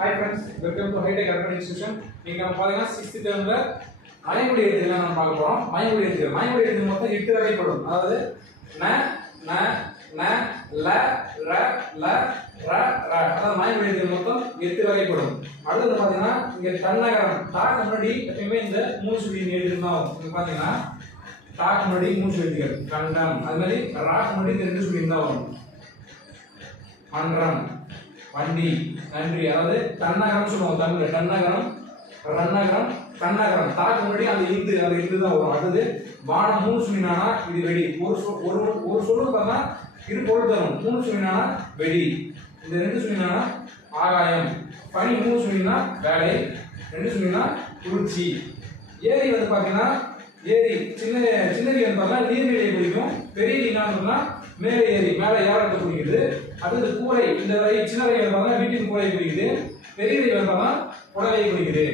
Hi friends, welcome to High Tech Urban Institution. இங்க நம்ம பாத்தீங்கன்னா 6th termல மயமொழி எழுத்துக்களை நம்ம பார்க்க போறோம். மயமொழி எழுத்து மொத்தம் 8 வகைப்படும். அதாவது ந ந ந ல ர ல ர ர. அதாவது மயமொழி எழுத்துக்கள் மொத்தம் 8 வகைப்படும். அடுத்து பாத்தீங்கன்னா இங்க தன்னகரம் டாக்கு முன்னாடி எப்பவுமே இந்த மூணு சுழி எழுத்து தான் வரும். இங்க பாத்தீங்கன்னா டாக்கு முன்னாடி மூணு சுழிகள் கண்டம். அது மாதிரி ராக்கு முன்னாடி ரெண்டு சுழி தான் வரும். மன்றம் வண்டி நன்றி. அதாவது தன்னகரம் சொல்லுவோம் தமிழ்ல. தன்னகரம் ரன்னகரம் தன்னகரம் தாக்கு முன்னாடி அந்த இந்து தான் வரும். அடுத்தது வானம் மூணு சுழினானா இது வெடி. ஒரு சொல்லுக்கு பார்த்தா இது பொருள் தரும். மூணு சுழினானா வெடி. இந்த ரெண்டு சுழினானா ஆகாயம். பனி மூணு சுழினா வேலை. ரெண்டு சுழினா குளிர்ச்சி. ஏரி வந்து பாத்தீங்கன்னா ஏரி சின்னதி வந்து பார்த்தா நீர்நிலையை குறிக்கும். பெரிய நீர்னா சொன்னா மேலே ஏறி மேலே ஏறத்தை குறிக்குது. அடுத்தது கூரை இந்த சின்ன வகை பார்த்தா வீட்டின் கூரை குறிக்குது. பெரிய வகை பார்த்தா புடவை குறிக்குது.